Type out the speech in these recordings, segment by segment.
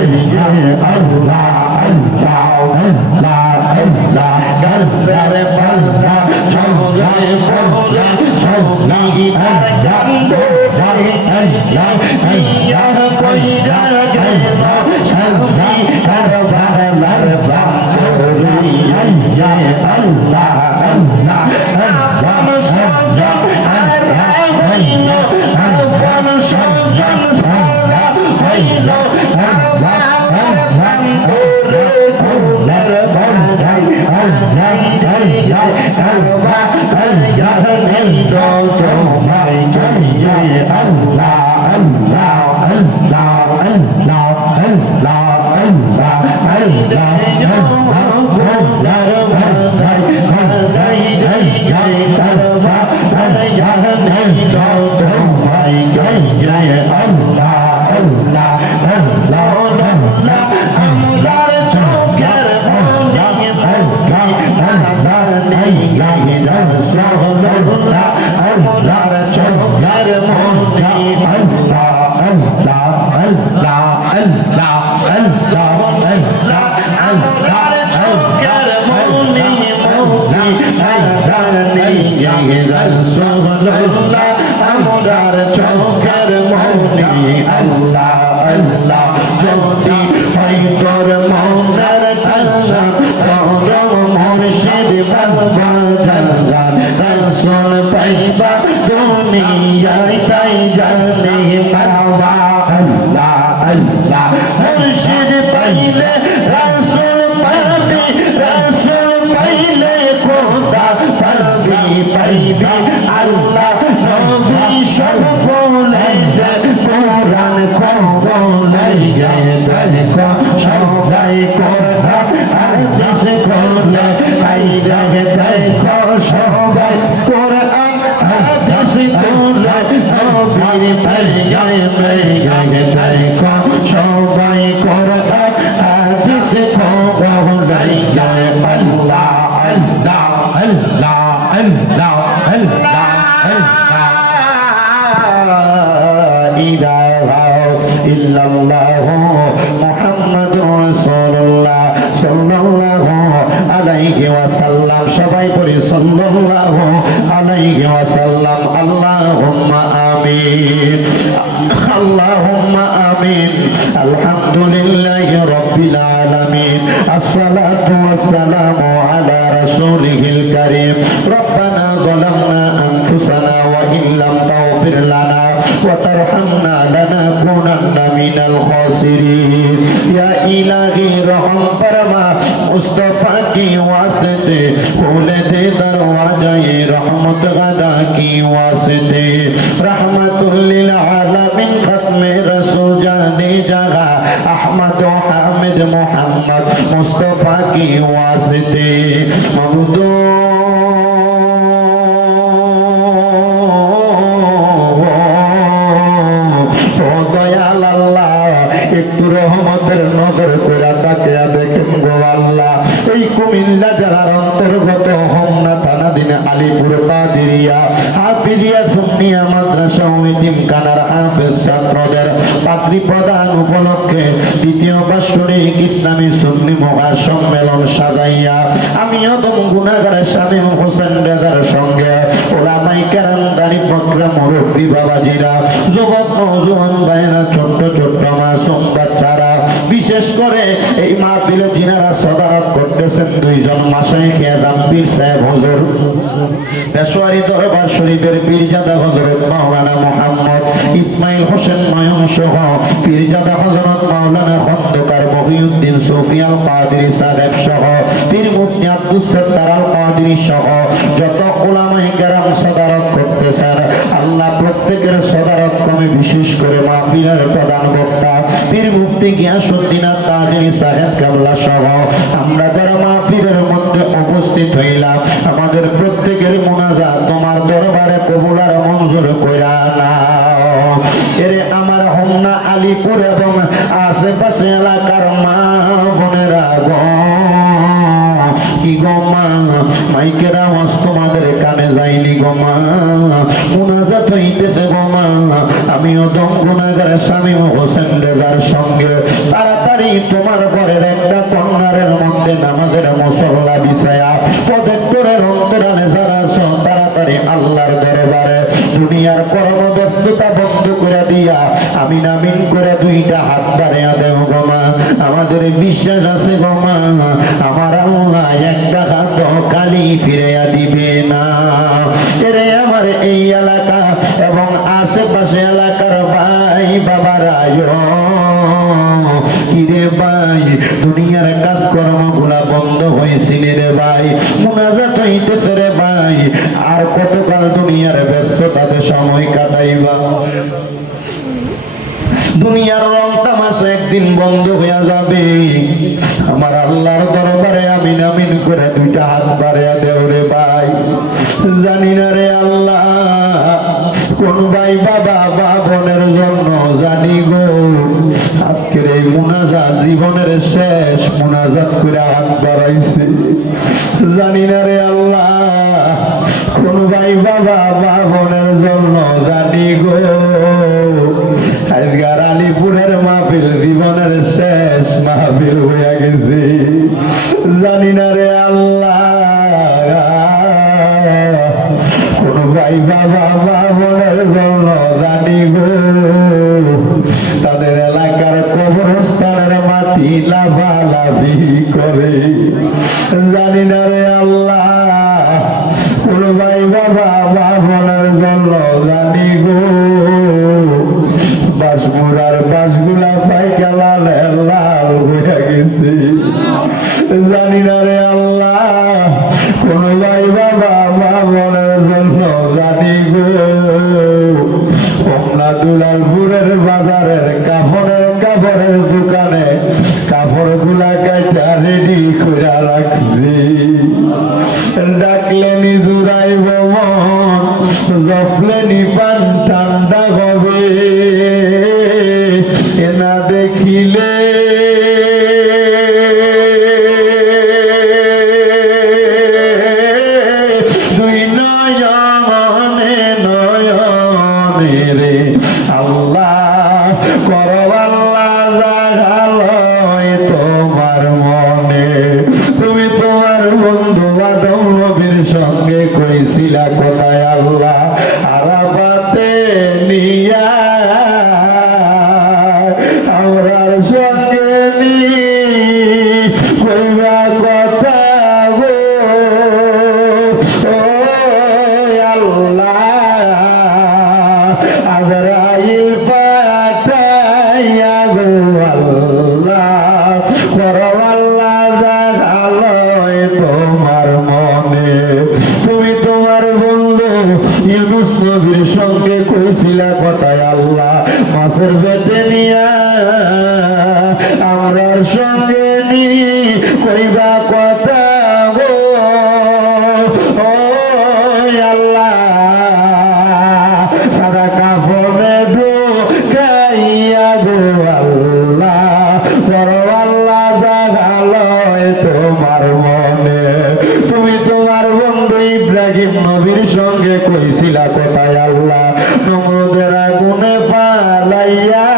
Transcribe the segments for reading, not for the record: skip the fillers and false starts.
Hey, আমিও দম গুনাহগার স্বামী হোসেন রেজার সঙ্গে তাড়াতাড়ি তাড়াতাড়ি তোমার ঘরের একটা কর্নারের মধ্যে নামাজের মুসল্লা বিছায়া প্রজেক্টরের অন্তরালে যারা আছো তাড়াতাড়ি আল্লাহর দরবারে দুনিয়ার কর্মব্যস্ততা বন্ধ করে দিয়া আমিন আমিন করে দুইটা হাত বাড়িয়ে দেও গো মা। আমাদের বিশ্বাস আছে গো মা, আমার আল্লাহ একটা হাত খালি ফিরাইয়া দিবে না। এরে আমার এই এলাকা এবং আশেপাশে এলাকার ভাই বাবারা, কিরে ভাই দুনিয়ার কাজকর্ম গুলা বন্ধ হয়েছিল রে ভাই, মুনাজাত হইতেছে রে ভাই, আর কতকাল দুনিয়ার ব্যস্ততাতে সময় কাটাইবা? দুনিয়ার রং তামাশা একদিন বন্ধ হয়ে যাবে। আমার আল্লাহর দরবারে আমিন আমিন করে দুইটা হাত বাড়িয়ে দেও রে ভাই। জানি না রে আল্লাহ কোন ভাই বাবা বা বোনের জন্য জানি গো আজকের এই মুনাজাত জীবনের শেষ মুনাজাত করে হাত বাড়াইছে। জানি না রে আল্লাহ কোন ভাই বাবা বা বোনের জন্য জানি গো আজকার আলিপুরের মাহফিল জীবনের শেষ মাহফিল হয়ে গেছে। জানি না রে আল্লাহ কোন ভাই বাবা মা বোনের জন্য জানি গো তাদের এলাকার কবরস্থানের মাটি লাফালাফি করে। জানি না রে আল্লাহ কোন ভাই বাবা মা বোনের জন্য জানি গো বাসমুরার বাসগুলা পাইকা লাল লাল হয়ে গেছে। জানি না রে আল্লাহ কোন ভাই বাবা মা বোনের জন্য জানি গো কমলা দুলালপুরের বাজারের কাপড়ের দোকানে কাপড় গুলা কাটা রেডি করে রাখছি। ডাকলেনি জুড়াইব মন, জফলেনি পান ঠান্ডা হবে এনা দেখিলে দুই নয়নে নয়নে রে আল্লাহ করো আল্লাহ জাগালয় তোমার মনে। তুমি তোমার বন্ধু আদম নবীর সঙ্গে কইছিলা কোথায় আল্লাহ আরাফাতে নিয়া আমরার সঙ্গে নি কইবা কথা গো ও আল্লাহ আজরাইল পাঠাইয়া গো আল্লাহ করো আল্লাহ জাগালয় তোমার মনে। তুমি তোমার বন্ধু ইউনুস নবীর সঙ্গে কইছিলা কথায় আল্লাহ মাছের পেটে নিয়া আমরার সঙ্গে নি কইবা কথা গো ও আল্লাহ সাদা কাফনে ঢুকাইয়া গো আল্লাহ করো আল্লাহ জাগালয় তোমার মনে। তুমি তোমার বন্ধু ইব্রাহিম নবীর সঙ্গে কইছিলা কোথায় আল্লাহ নমরুদের আগুনে ফালাইয়া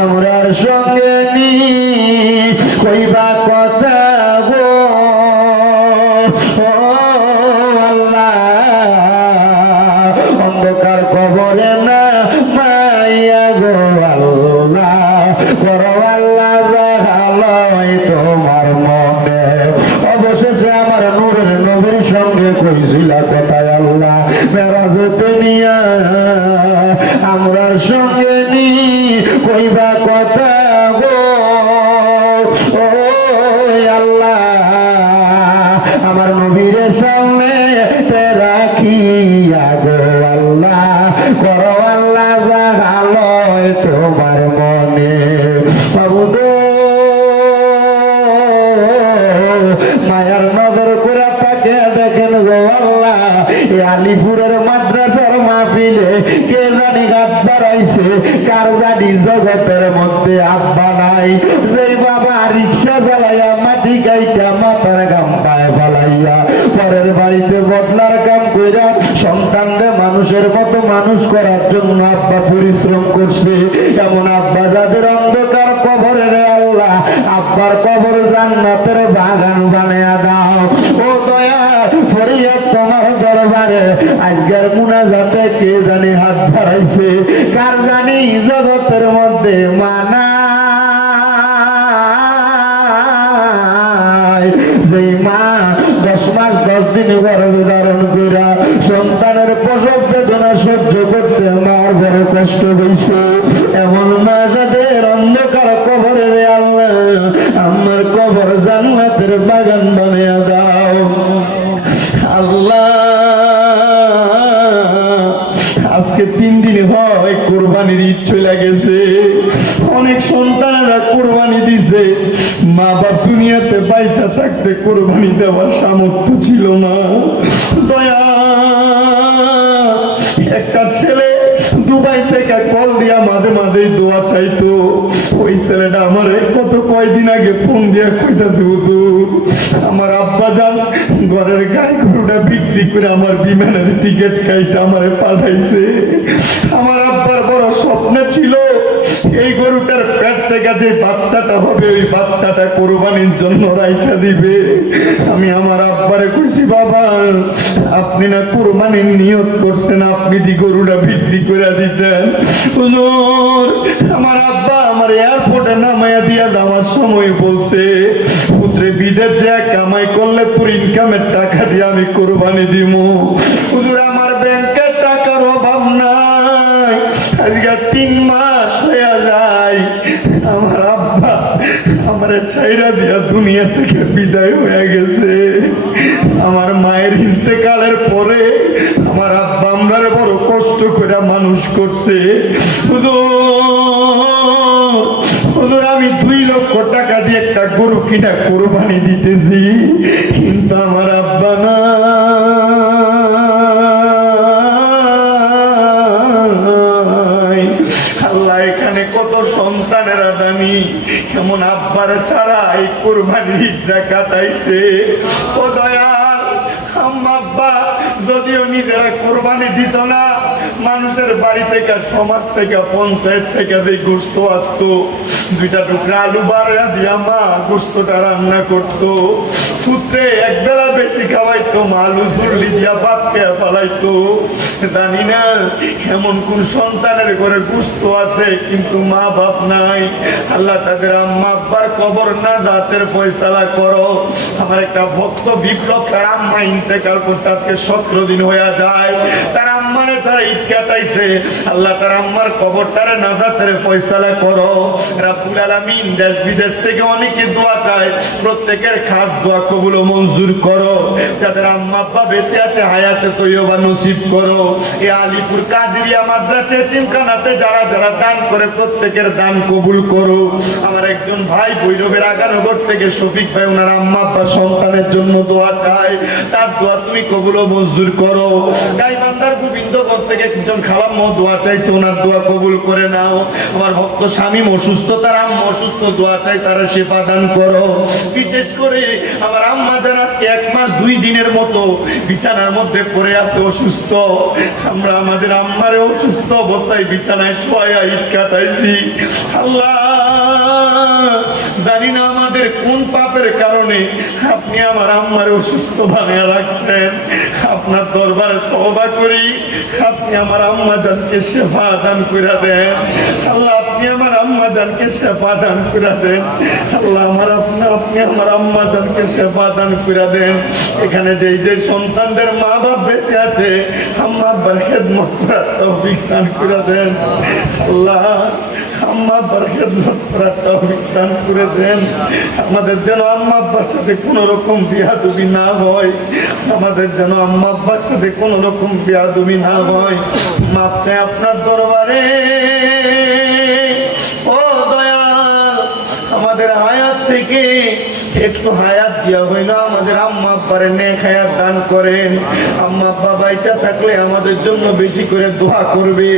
আমরার সঙ্গে নি কইবা কথা গো ও আল্লাহ অন্ধকার কবরে না মাইয়া গো আল্লাহ করো আল্লাহ জাগালয় তোমার মনে। অবশেষে আমার নূরের নবীর সঙ্গে কইছিলা কোথায় আল্লাহ মেরাজতে নিয়া আমরার সঙ্গে নি কইবা কথা গো ও আল্লাহ আমার নবীর সামনে রাখিয়া গো আল্লাহ করো আল্লাহ জাগালয় তোমার মনে। বাবু গো মায়ার নজর করে তাকে দেখেন গো আল্লাহ আলিপুরের মাদ্রাসার মাহফিলে কে জানি হাত বাড়াইছে, কার জানি জগতের মধ্যে আব্বা নাই। যে বাবা রিক্সা চালাইয়া মাটি গাইটা মাথার গাম পায়ে ফালাইয়া পরের বাড়িতে বদলার কাম কইরা সন্তানদের মানুষের মতো মানুষ করার জন্য আব্বা পরিশ্রম করছে, এমন আব্বা যাদের অন্ধকার কবরে রে আল্লাহ আব্বার কবর জান্নাতের বাগান বানায়া দাও। ও দয়া ফরিয়াদ তোমার দরবারে আজকের মুনাজাতে কে জানি হাত বাড়াইছে, কার জানি জগতের মধ্যে মানা যেই মা 10 মাস 10 দিন গর্ভে ধারণ কইরা সন্তানের প্রসব বেদনা সহ্য করতে মার বড় কষ্ট হইছে, এমন মা যাদের অন্ধকার কবরে রে আল্লাহ আমার কবর জান্নাতের বাগান বানিয়ে দাও। আল্লাহ আজকে 3 দিন হয় কুরবানির ঈদ চলে গেছে, অনেক সন্তানেরা কুরবানি দিছে, মা বাপ দুনিয়াতে বাইতে থাকতে কুরবানি দেওয়ার সামর্থ্য ছিল না। দয়া একটা ছেলে দুবাই থেকে কল দিয়া মাঝে মাঝে দোয়া চাইতো, ওই ছেলেটা আমার কত কয়দিন আগে ফোন দিয়া কইতাছে হুজুর আমার আব্বা জান ঘরের গাই গরুটা বিক্রি করে আমার বিমানের টিকিট কাইটা আমারে পাঠাইছে। আমার আব্বার বড় স্বপ্ন ছিল এই গরুটার পেট থেকে যে বাচ্চাটা হবে ওই বাচ্চাটা কোরবানির জন্য রাইখা দিবে। আমি আমার আব্বারে কইছি বাবা আপনি না কোরবানির নিয়ত করছেন, আপনি দি গরুটা বিক্রি করে দিতেন। হুজুর আমার আব্বা আমার এয়ারপোর্টে নামাইয়া দিয়া যাওয়ার সময় বলতে পুত্রে বিদেশ যে কামাই করলে তোর ইনকামের টাকা দিয়ে আমি কোরবানি দিব। হুজুর আমার ব্যাংকের টাকার অভাব নাই, আজকে 3 মাস হয়ে যায় আমার আব্বা আমার ছাইরা দিয়া দুনিয়া থেকে বিদায় হয়ে গেছে। আমার মায়ের ইন্তেকালের পরে আমার আব্বা আমরারে বড় কষ্ট করে মানুষ করছে। হুজুর আমি 2 লক্ষ টাকা দিয়ে একটা গরু কিনা কোরবানি দিতেছি, কিন্তু আমার আব্বা না। আল্লাহ এখানে কত সন্তানেরা জানি এমন আব্বার ছাড়া এই কোরবানির ঈদটা কাটাইছে। ও দয়াল আম্মা আব্বা যদিও নিজেরা কোরবানি দিত না, মানুষের বাড়ি থেকে সমাজ থেকে পঞ্চায়েত থেকে যে গোস্ত আসতো 2টা টুকরা আলু বাড়া দিয়া মা গোস্তটা রান্না করতো, পুত্রে একবেলা বেশি খাওয়াইতো, মা আলু চুল্লি দিয়া ভাত খেয়ে পালাইতো। জানি না এমন কোন সন্তানের ঘরে গোস্ত আছে কিন্তু মা বাপ নাই। আল্লাহ তাদের আম্মা আব্বার কবর না জাতের ফয়সালা করো। আমার একটা ভক্ত বিপ্লব তার আম্মা ইন্তেকাল করতে আজকে 17 দিন হয়ে যায়, তার আম্মারে যারা ঈদ কাটাইছে আল্লাহ তার আম্মার কবরটারে নাজাতের ফয়সালা করো। রাব্বুল আলামিন দেশ বিদেশ থেকে অনেকে দোয়া চায়, প্রত্যেকের খাস দোয়া কবুল ও মঞ্জুর করো। যাদের আম্মা আব্বা বেঁচে আছে হায়াতে তৈয়বা নসিব করো। এই আলিপুর কাদিরিয়া মাদ্রাসা এতিমখানাতে যারা যারা দান করে প্রত্যেকের দান কবুল করো। আমার একজন ভাই ভৈরবের আগানগর থেকে শফিক ভাই ওনার আম্মা আব্বা সন্তানের জন্য দোয়া চায়, তার দোয়া তুমি কবুল ও মঞ্জুর করো। গাইবান্ধার গোবিন্দগঞ্জ থেকে একজন খালাম্মা দোয়া চাইছে, ওনার দোয়া কবুল করে নাও। আমার ভক্ত স্বামী অসুস্থ, তার আম্মা অসুস্থ, দোয়া চাই তারা সেবা দান করো। বিশেষ করে আমার আম্মা যারা 1 মাস 2 দিনের মতো বিছানার মধ্যে পড়ে আছে অসুস্থ, আমরা আমাদের আম্মারে অসুস্থ অবস্থায় বিছানায় শোয়া ঈদ কাটাইছি। আল্লাহ জানি না আমাদের কোন পাপের কারণে আপনি আমার আম্মারে অসুস্থ বানিয়ে রাখছেন। আপনার দরবারে তওবা করি, আপনি আমার আম্মা জানকে সেবা দান করে দেন। আল্লাহ আপনি আমার আম্মা জানকে সেবা দান করে দেন। আল্লাহ আপনি আমার আম্মা জানকে সেবা দান করে দেন। এখানে যে সন্তানদের মা বাপ বেঁচে আছে আম্মা আব্বার খেদমত করার তৌফিক দান করে দেন। আল্লাহ আম্মা আব্বার খেদমত করার তৌফিক দান করে দেন। আমাদের যেন আম্মা আব্বার সাথে কোনো রকম বিয়াদবি না হয়, আমাদের যেন আম্মা আব্বার সাথে কোনো রকম বিয়াদবি না হয়। মাপ চাই আপনার দরবারে। ও দয়াল আমাদের হায়াত থেকে একটু হায়াত দিয়া হইলো আমাদের আম্মা আব্বারে নেক হায়াত দান করেন। আম্মা আব্বা বাইচা থাকলে আমাদের জন্য বেশি করে দোয়া করবে।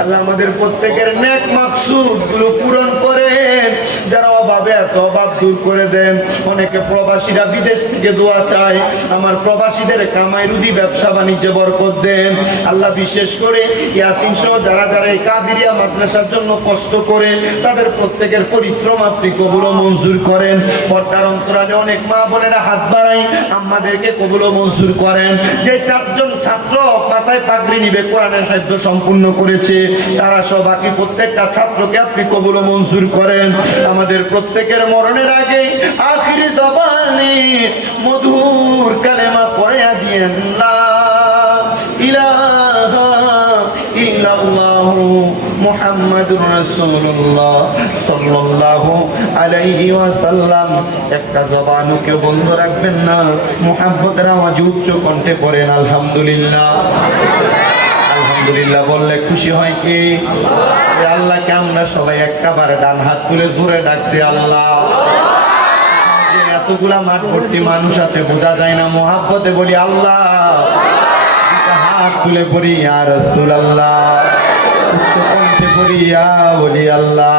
আল্লাহ আমাদের প্রত্যেকের নেক মাকসুদ গুলো পূরণ করেন। যারা অভাবে এত অভাব দূর করে দেন। অনেকে প্রবাসীরা বিদেশ থেকে দোয়া চায়, আমার প্রবাসীদের কামাই রুদি ব্যবসা বাণিজ্যে বরকত দেন আল্লাহ। বিশেষ করে ইয়াতিম সহ যারা যারা এই কাদিরিয়া মাদ্রাসার জন্য কষ্ট করে, তাদের প্রত্যেকের পরিশ্রম আপনি কবুল ও মঞ্জুর করেন। পর্দার অন্তরালে অনেক মা বোনেরা হাত বাড়াই, আমাদেরকে কবুল ও মঞ্জুর করেন। যে 4 জন ছাত্র মাথায় পাগড়ি নিবে কোরআনের হিফজ সম্পূর্ণ করেছে, তারা সব বাকি প্রত্যেকটা ছাত্রকে আপনি কবুল ও মঞ্জুর করেন। আমাদের প্রত্যেকের মরণের আগে আখিরি জবানে মধুর কালেমা পড়ে দিয়েন, লা ইলাহা ইল্লাল্লাহু মুহাম্মাদুর রাসূলুল্লাহ সাল্লাল্লাহু আলাইহি ওয়াসাল্লাম। একটা জবানকে বন্ধ রাখবেন না, মুহাব্বতের আওয়াজ উচ্চ কণ্ঠে পড়েন আলহামদুলিল্লাহ। আলহামদুলিল্লাহ বললে খুশি হয় কি আল্লাহকে? আমরা সবাই একবার ডান হাত তুলে জোরে ডাক দিই আল্লাহ। যে এতগুলা মাঠ ভর্তি মানুষ আছে বোঝা যায় না, মুহাব্বতে বলি আল্লাহ। হাত তুলে পড়ি ইয়া রাসূলুল্লাহ, উচ্চ কণ্ঠে পড়ি ইয়া বলি আল্লাহ।